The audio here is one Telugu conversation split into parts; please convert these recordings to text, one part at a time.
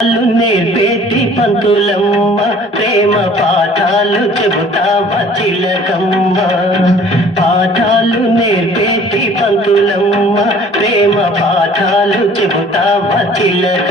పాఠాలు నేర్పేటి పంతులమ్మ ప్రేమ పాఠాలు చెబుతావా చిలకమ్మ? పాఠాలు నేర్పేటి పంతులమ్మ ప్రేమ పాఠాలు చెబుతావా చిలక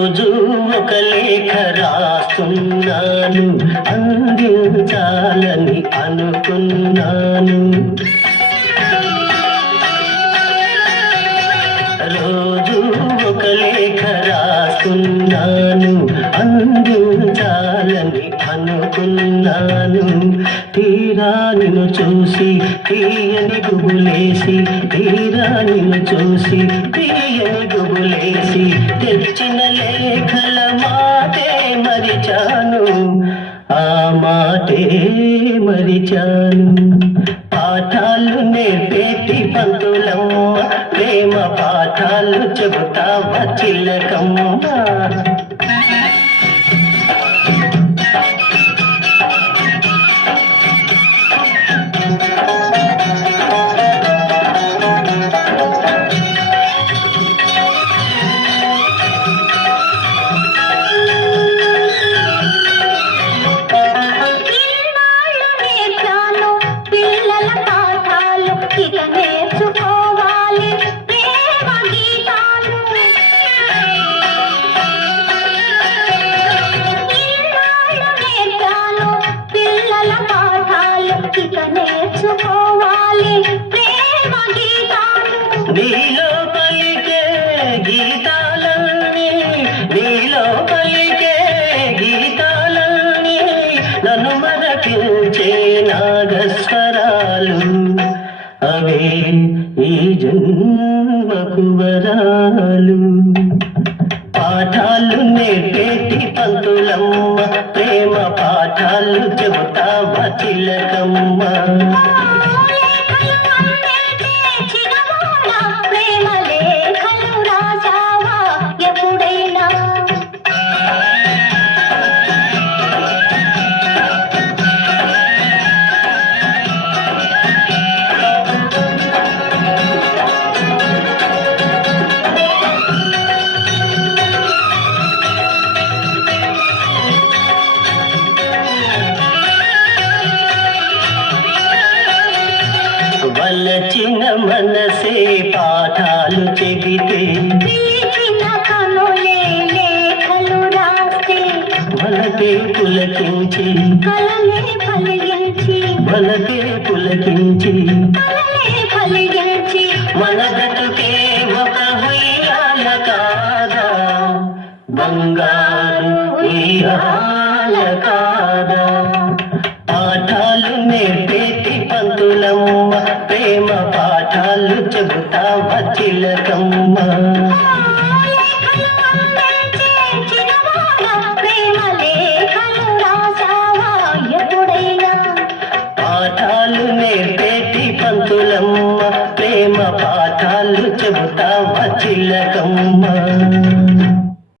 రోజు ఒక లేఖ రాస్తున్నాను అందించాలని అనుకున్నాను. రాస్తున్నాను అందించాలని అనుకున్నాను. తీరా నిన్ను చూసి తీయని గుబులేసి తీరా నిన్ను చూసి తీయని గుబులేసి తెచ్చిన లేఖల మాటే మరిచాను. ఆ మాటే మరిచాను. నేర్పేటి పంతులమ్మ ప్రేమ పాఠాలు చెబుతావా చిల్లకమ్మ నీలో పలికే గీతాలన్నీ నీలో పలికే గీతాలన్నీ నన్ను మరపించే నాగస్వరాలు. అవే ఈ జన్మకు వరాలు. పాఠాలు నేర్పేటి పంతులమ్మ ప్రేమ పాఠాలు చెబుతావా చిలకమ్మ వలచిన మనసే పాఠాలు చెబితే. మనకే పులకించి. మనకే పులకించి. మన గతుకే ఒక ఉయ్యాల కాదా? బంగారు ఉయ్యాల కాదా? పంతులమ్మ ప్రేమ పాఠాలు చెబుతా చిలకమ్మ పాఠాలు నేర్పేటి పంతులమ్మ ప్రేమ పాఠాలు చెబుతా చిలకమ్మ